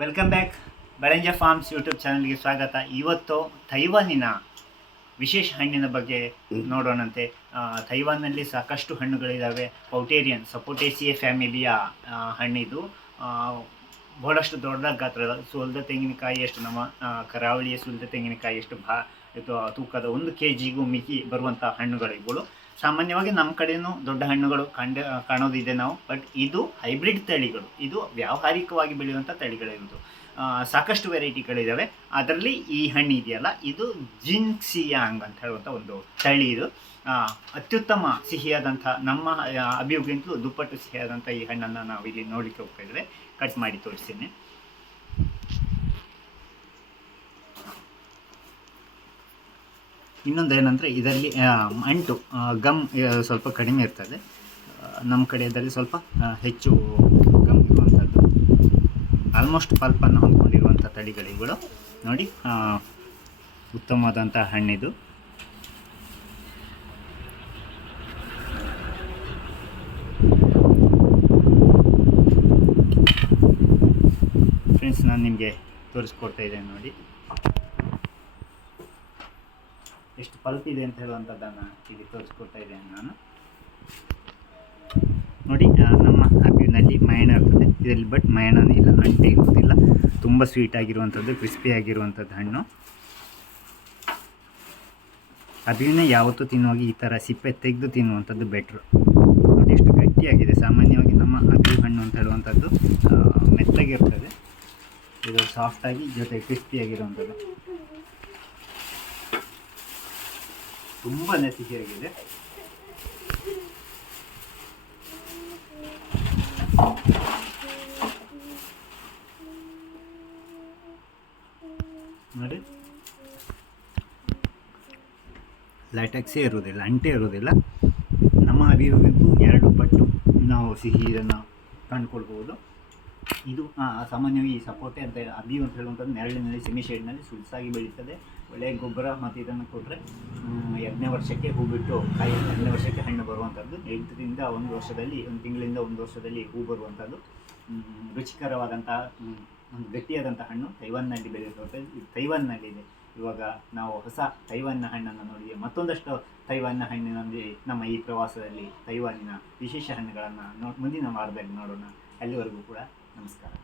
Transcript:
Welcome back Belanja farms YouTube ಚಾನಲ್ಗೆ ಸ್ವಾಗತ. ಇವತ್ತು ತೈವಾನಿನ ವಿಶೇಷ ಹಣ್ಣಿನ ಬಗ್ಗೆ ನೋಡೋಣಂತೆ. ಥೈವಾನ್ನಲ್ಲಿ ಸಾಕಷ್ಟು ಹಣ್ಣುಗಳಿದ್ದಾವೆ ಪೌಟೇರಿಯನ್ ಸಪೋಟೇಸಿಯೆ ಫ್ಯಾಮಿಲಿಯ ಹಣ್ಣಿದು. ಬಹಳಷ್ಟು ದೊಡ್ಡ ಗಾತ್ರದ ಸುಲ್ದ ತೆಂಗಿನಕಾಯಿ ಎಷ್ಟು ನಮ್ಮ ಕರಾವಳಿಯ ಸುಲ್ದ ತೆಂಗಿನಕಾಯಿ ಎಷ್ಟು ಭಾ ಇದು ತೂಕದ ಒಂದು ಕೆ ಜಿಗೂ ಮಿಗಿ ಬರುವಂಥ ಹಣ್ಣುಗಳು ಇವುಗಳು ಸಾಮಾನ್ಯವಾಗಿ ನಮ್ಮ ಕಡೆನೂ ದೊಡ್ಡ ಹಣ್ಣುಗಳು ಕಂಡು, ಕಾಣೋದಿದೆ ನಾವು ಬಟ್ ಇದು ಹೈಬ್ರಿಡ್ ತಳಿಗಳು. ಇದು ವ್ಯಾವಹಾರಿಕವಾಗಿ ಬೆಳೆಯುವಂಥ ತಳಿಗಳಿರುವುದು ಸಾಕಷ್ಟು ವೆರೈಟಿಗಳಿದ್ದಾವೆ ಅದರಲ್ಲಿ ಈ ಹಣ್ಣು ಇದೆಯಲ್ಲ, ಇದು ಜಿನ್ಸಿಯಾಂಗ್ ಅಂತ ಹೇಳುವಂಥ ಒಂದು ತಳಿ ಇದು. ಅತ್ಯುತ್ತಮ ಸಿಹಿಯಾದಂಥ, ನಮ್ಮ ಅಭಿಯೋಗಿಂತಲೂ ದುಪ್ಪಟ್ಟು ಸಿಹಿಯಾದಂಥ ಈ ಹಣ್ಣನ್ನು ನಾವು ಇಲ್ಲಿ ನೋಡಲಿಕ್ಕೆ ಹೋಗ್ತಾ ಕಟ್ ಮಾಡಿ ತೋರಿಸ್ತೀನಿ. ಇನ್ನೊಂದು ಏನಂದರೆ ಇದರಲ್ಲಿ ಅಂಟು ಗಮ್ ಸ್ವಲ್ಪ ಕಡಿಮೆ ಇರ್ತದೆ. ನಮ್ಮ ಕಡೆ ಇದರಲ್ಲಿ ಸ್ವಲ್ಪ ಹೆಚ್ಚು ಗಮ್ ಇರುವಂಥದ್ದು. ಆಲ್ಮೋಸ್ಟ್ ಪಲ್ಪನ್ನು ಹೊಂದ್ಕೊಂಡಿರುವಂಥ ತಳಿಗಳಿಗಳು. ನೋಡಿ ಉತ್ತಮವಾದಂಥ ಹಣ್ಣಿದು. ಫ್ರೆಂಡ್ಸ್ ನಾನು ನಿಮಗೆ ತೋರಿಸ್ಕೊಡ್ತಾ ಇದ್ದೇನೆ ನೋಡಿ. ಎಷ್ಟು ಪಲ್ಪ್ ಅಂತ ಹೇಳುವಂಥದ್ದನ್ನು ಇಲ್ಲಿ ತೋರಿಸ್ಕೊಡ್ತಾ ಇದ್ದೇನೆ ನಾನು. ನೋಡಿ ನಮ್ಮ ಹಬ್ಬಿನಲ್ಲಿ ಮಯಣ ಇರ್ತದೆ ಇದರಲ್ಲಿ ಬಟ್ ಮಯಣನೇ ಇಲ್ಲ, ಅಂಟೆ ಇರುವುದಿಲ್ಲ. ತುಂಬ ಸ್ವೀಟ್ ಆಗಿರುವಂಥದ್ದು ಕ್ರಿಸ್ಪಿ ಆಗಿರುವಂಥದ್ದು ಹಣ್ಣು. ಅಬಿಯನ್ನ ಯಾವತ್ತೂ ತಿನ್ನುವಾಗ ಈ ಥರ ಸಿಪ್ಪೆ ತೆಗೆದು ತಿನ್ನುವಂಥದ್ದು ಬೆಟ್ರು ನೋಡಿ, ಎಷ್ಟು ಗಟ್ಟಿಯಾಗಿದೆ. ಸಾಮಾನ್ಯವಾಗಿ ನಮ್ಮ ಅಬಿ ಹಣ್ಣು ಅಂತ ಹೇಳುವಂಥದ್ದು ಮೆತ್ತಗಿರ್ತದೆ. ಇದು ಸಾಫ್ಟಾಗಿ ಜೊತೆ ಕ್ರಿಸ್ಪಿಯಾಗಿರುವಂಥದ್ದು ತುಂಬಾ ಸಿಹಿಯಾಗಿದೆ ನೋಡಿ. ಲ್ಯಾಟೆಕ್ಸೇ ಇರೋದಿಲ್ಲ ಅಂಟೆ ಇರೋದಿಲ್ಲ ನಮ್ಮ ಅಭಿವೃದ್ಧಿ ಎರಡು ಪಟ್ಟು ನಾವು ಸಿಹಿ ಇದನ್ನು ಕಂಡುಕೊಳ್ಬೋದು ಇದು ಸಾಮಾನ್ಯವಾಗಿ ಈ ಸಪೋಟೆ ಅಂತ ಅಬಿಯು ಅಂತ ಹೇಳುವಂಥದ್ದು ನೆರಳಿನಲ್ಲಿ ಸೆಮಿ ಶೇಡ್ನಲ್ಲಿ ಸುಲ್ಸಾಗಿ ಬೆಳೀತದೆ. ಒಳ್ಳೆಯ ಗೊಬ್ಬರ ಮತ್ತು ಇದನ್ನು ಕೊಟ್ಟರೆ ಎರಡನೇ ವರ್ಷಕ್ಕೆ ಹೂ ಬಿಟ್ಟು ಕಾಯಿ ಎರಡನೇ ವರ್ಷಕ್ಕೆ ಹಣ್ಣು ಬರುವಂಥದ್ದು. ಎಂಟರಿಂದ ಒಂದು ವರ್ಷದಲ್ಲಿ, ಒಂದು ತಿಂಗಳಿಂದ ಒಂದು ವರ್ಷದಲ್ಲಿ ಹೂ ಬರುವಂಥದ್ದು. ರುಚಿಕರವಾದಂತಹ ಒಂದು ಗಟ್ಟಿಯಾದಂಥ ಹಣ್ಣು ತೈವಾನ್ನಲ್ಲಿ ಇದು ತೈವಾನ್ನಲ್ಲಿದೆ ಇವಾಗ ನಾವು ಹೊಸ ತೈವಾನ್ನ ಹಣ್ಣನ್ನು ನೋಡಿದೆ ಮತ್ತೊಂದಷ್ಟು ತೈವಾನ್ನ ಹಣ್ಣಿನಲ್ಲಿ ನಮ್ಮ ಈ ಪ್ರವಾಸದಲ್ಲಿ ತೈವಾನಿನ ವಿಶೇಷ ಹಣ್ಣುಗಳನ್ನು ನೋ, ಮುಂದಿನ ವಾರದಲ್ಲಿ ನೋಡೋಣ. ಅಲ್ಲಿವರೆಗೂ ಕೂಡ నమస్కారం